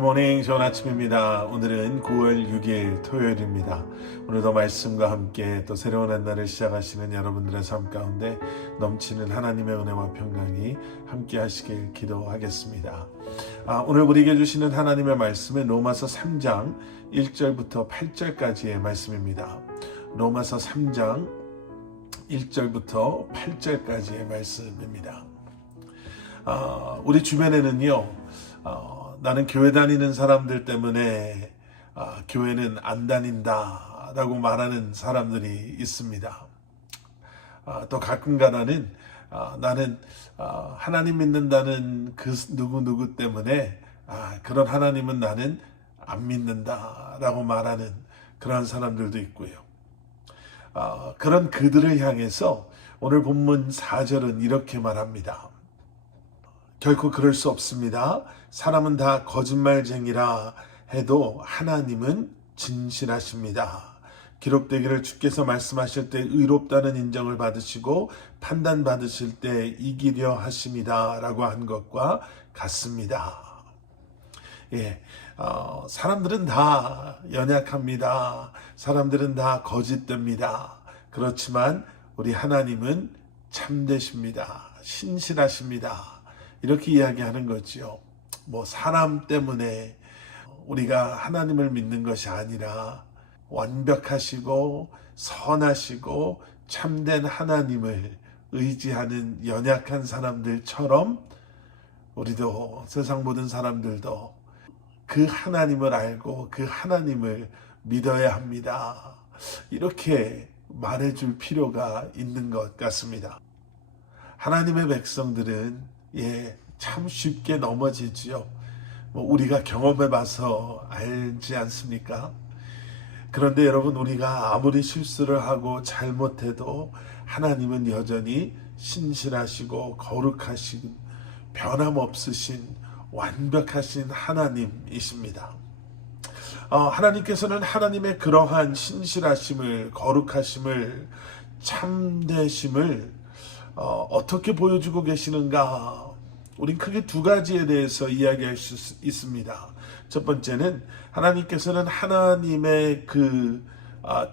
굿모닝, 좋은 아침입니다. 오늘은 9월 6일 토요일입니다. 오늘도 말씀과 함께 또 새로운 한 날을 시작하시는 여러분들의 삶 가운데 넘치는 하나님의 은혜와 평강이 함께 하시길 기도하겠습니다. 오늘 우리에게 주시는 하나님의 말씀은 로마서 3장 1절부터 8절까지의 말씀입니다. 로마서 3장 1절부터 8절까지의 말씀입니다. 우리 주변에는요, 나는 교회 다니는 사람들 때문에 교회는 안 다닌다 라고 말하는 사람들이 있습니다. 또 가끔가다는 나는 하나님 믿는다는 그 누구 때문에 그런 하나님은 나는 안 믿는다 라고 말하는 그런 사람들도 있고요. 그런 그들을 향해서 오늘 본문 4절은 이렇게 말합니다. 결코 그럴 수 없습니다. 사람은 다 거짓말쟁이라 해도 하나님은 진실하십니다. 기록되기를 주께서 말씀하실 때 의롭다는 인정을 받으시고 판단받으실 때 이기려 하십니다 라고 한 것과 같습니다. 사람들은 다 연약합니다. 사람들은 다 거짓됩니다. 그렇지만 우리 하나님은 참되십니다. 신실하십니다. 이렇게 이야기하는 거지요. 사람 때문에 우리가 하나님을 믿는 것이 아니라 완벽하시고 선하시고 참된 하나님을 의지하는 연약한 사람들처럼 우리도, 세상 모든 사람들도 그 하나님을 알고 그 하나님을 믿어야 합니다. 이렇게 말해줄 필요가 있는 것 같습니다. 하나님의 백성들은 참 쉽게 넘어지지요. 우리가 경험해봐서 알지 않습니까? 그런데 여러분, 우리가 아무리 실수를 하고 잘못해도 하나님은 여전히 신실하시고 거룩하신, 변함없으신, 완벽하신 하나님이십니다. 하나님께서는 하나님의 그러한 신실하심을, 거룩하심을, 참되심을 어떻게 보여주고 계시는가? 우린 크게 두 가지에 대해서 이야기할 수 있습니다. 첫 번째는 하나님께서는 하나님의 그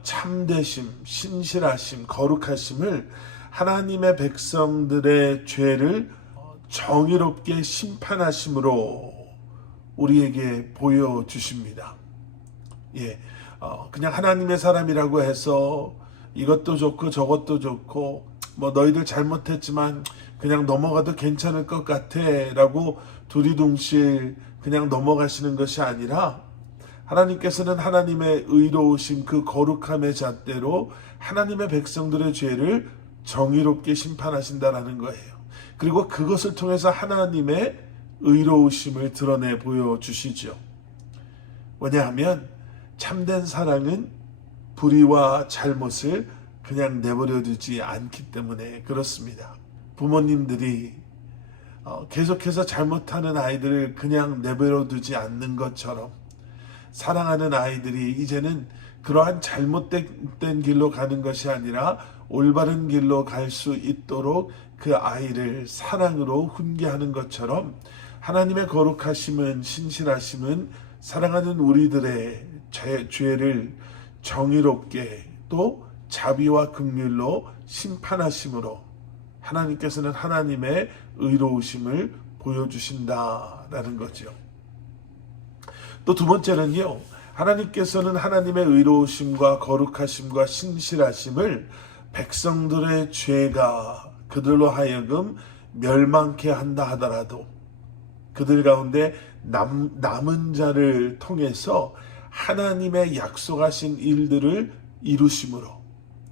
참되심, 신실하심, 거룩하심을 하나님의 백성들의 죄를 정의롭게 심판하심으로 우리에게 보여주십니다. 그냥 하나님의 사람이라고 해서 이것도 좋고 저것도 좋고 너희들 잘못했지만 그냥 넘어가도 괜찮을 것 같아 라고 두리둥실 그냥 넘어가시는 것이 아니라 하나님께서는 하나님의 의로우심, 그 거룩함의 잣대로 하나님의 백성들의 죄를 정의롭게 심판하신다라는 거예요. 그리고 그것을 통해서 하나님의 의로우심을 드러내 보여주시죠. 왜냐하면 참된 사랑은 불의와 잘못을 그냥 내버려 두지 않기 때문에 그렇습니다. 부모님들이 계속해서 잘못하는 아이들을 그냥 내버려 두지 않는 것처럼 사랑하는 아이들이 이제는 그러한 잘못된 길로 가는 것이 아니라 올바른 길로 갈 수 있도록 그 아이를 사랑으로 훈계하는 것처럼 하나님의 거룩하심은, 신실하심은 사랑하는 우리들의 죄를 정의롭게 또 자비와 긍휼로 심판하심으로 하나님께서는 하나님의 의로우심을 보여주신다라는 거죠. 또 두 번째는요, 하나님께서는 하나님의 의로우심과 거룩하심과 신실하심을 백성들의 죄가 그들로 하여금 멸망케 한다 하더라도 그들 가운데 남은 자를 통해서 하나님의 약속하신 일들을 이루심으로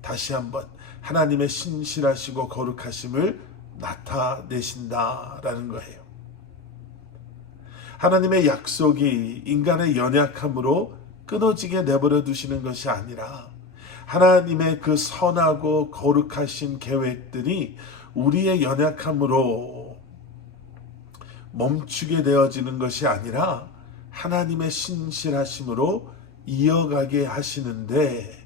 다시 한번 하나님의 신실하시고 거룩하심을 나타내신다라는 거예요. 하나님의 약속이 인간의 연약함으로 끊어지게 내버려 두시는 것이 아니라 하나님의 그 선하고 거룩하신 계획들이 우리의 연약함으로 멈추게 되어지는 것이 아니라 하나님의 신실하심으로 이어가게 하시는데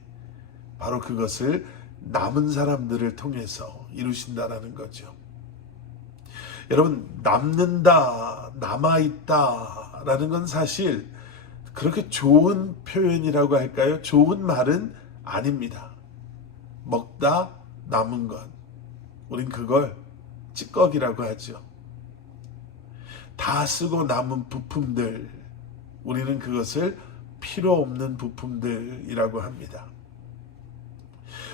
바로 그것을 남은 사람들을 통해서 이루신다라는 거죠. 여러분, 남는다, 남아있다 라는 건 사실 그렇게 좋은 표현이라고 할까요? 좋은 말은 아닙니다. 먹다 남은 것, 우린 그걸 찌꺼기라고 하죠. 다 쓰고 남은 부품들, 우리는 그것을 필요 없는 부품들이라고 합니다.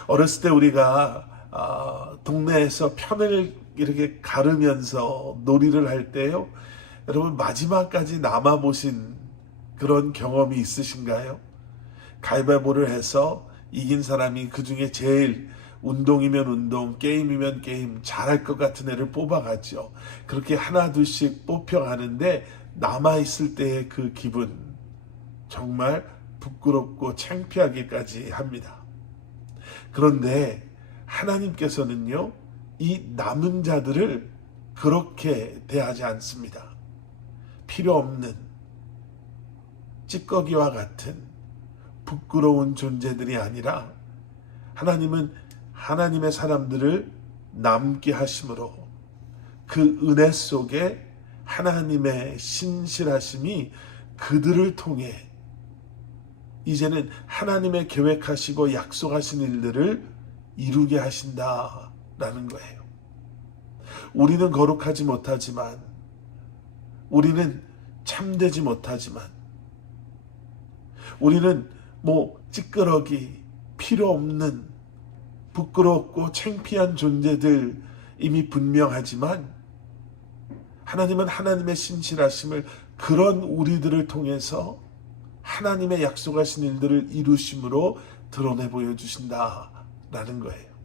어렸을 때 우리가 동네에서 편을 이렇게 가르면서 놀이를 할 때요, 여러분 마지막까지 남아보신 그런 경험이 있으신가요? 가위바위보를 해서 이긴 사람이 그 중에 제일 운동이면 운동, 게임이면 게임 잘할 것 같은 애를 뽑아가죠. 그렇게 하나 둘씩 뽑혀가는데 남아있을 때의 그 기분, 정말 부끄럽고 창피하기까지 합니다. 그런데 하나님께서는요, 이 남은 자들을 그렇게 대하지 않습니다. 필요 없는 찌꺼기와 같은 부끄러운 존재들이 아니라 하나님은 하나님의 사람들을 남게 하심으로 그 은혜 속에 하나님의 신실하심이 그들을 통해 이제는 하나님의 계획하시고 약속하신 일들을 이루게 하신다라는 거예요. 우리는 거룩하지 못하지만, 우리는 참되지 못하지만, 우리는 찌끄러기, 필요 없는 부끄럽고 창피한 존재들 이미 분명하지만, 하나님은 하나님의 신실하심을 그런 우리들을 통해서 하나님의 약속하신 일들을 이루심으로 드러내 보여주신다라는 거예요.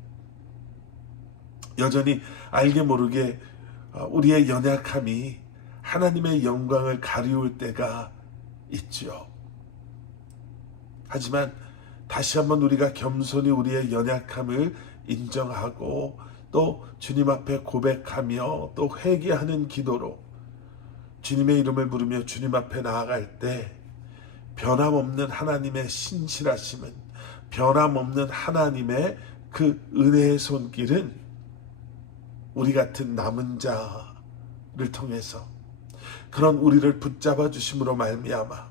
여전히 알게 모르게 우리의 연약함이 하나님의 영광을 가리울 때가 있죠. 하지만 다시 한번 우리가 겸손히 우리의 연약함을 인정하고 또 주님 앞에 고백하며 또 회개하는 기도로 주님의 이름을 부르며 주님 앞에 나아갈 때 변함없는 하나님의 신실하심은, 변함없는 하나님의 그 은혜의 손길은 우리 같은 남은 자를 통해서 그런 우리를 붙잡아 주심으로 말미암아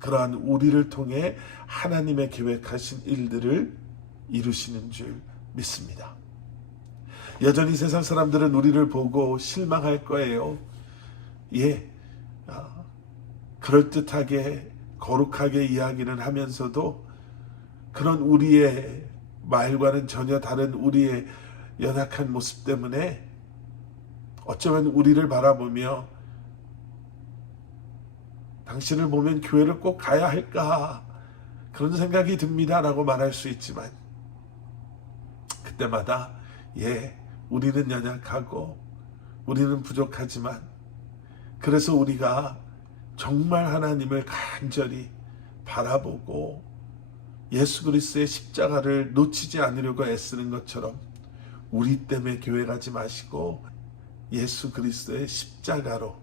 그러한 우리를 통해 하나님의 계획하신 일들을 이루시는 줄 믿습니다. 여전히 세상 사람들은 우리를 보고 실망할 거예요. 그럴듯하게 거룩하게 이야기는 하면서도 그런 우리의 말과는 전혀 다른 우리의 연약한 모습 때문에 어쩌면 우리를 바라보며 당신을 보면 교회를 꼭 가야 할까 그런 생각이 듭니다 라고 말할 수 있지만, 그때마다 우리는 연약하고 우리는 부족하지만, 그래서 우리가 정말 하나님을 간절히 바라보고 예수 그리스도의 십자가를 놓치지 않으려고 애쓰는 것처럼 우리 때문에 교회 가지 마시고 예수 그리스도의 십자가로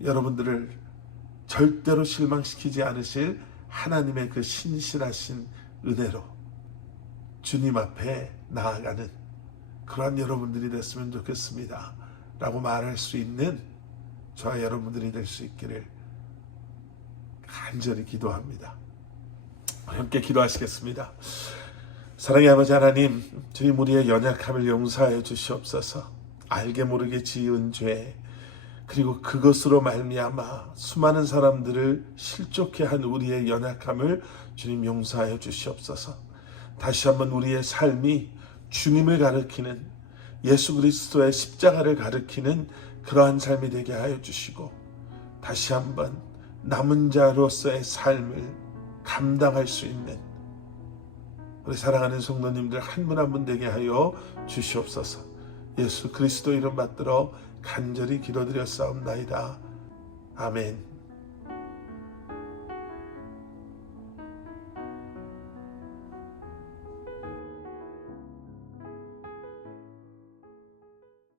여러분들을 절대로 실망시키지 않으실 하나님의 그 신실하신 은혜로 주님 앞에 나아가는 그러한 여러분들이 됐으면 좋겠습니다 라고 말할 수 있는 저와 여러분들이 될 수 있기를 간절히 기도합니다. 함께 기도하시겠습니다. 사랑의 아버지 하나님, 주님 우리의 연약함을 용서하여 주시옵소서. 알게 모르게 지은 죄, 그리고 그것으로 말미암아 수많은 사람들을 실족해 한 우리의 연약함을 주님 용서하여 주시옵소서. 다시 한번 우리의 삶이 주님을 가리키는, 예수 그리스도의 십자가를 가리키는 그러한 삶이 되게 하여 주시고, 다시 한번 남은 자로서의 삶을 감당할 수 있는 우리 사랑하는 성도님들 한 분 한 분 되게 하여 주시옵소서. 예수 그리스도 이름 받들어 간절히 기도드렸사옵나이다. 아멘.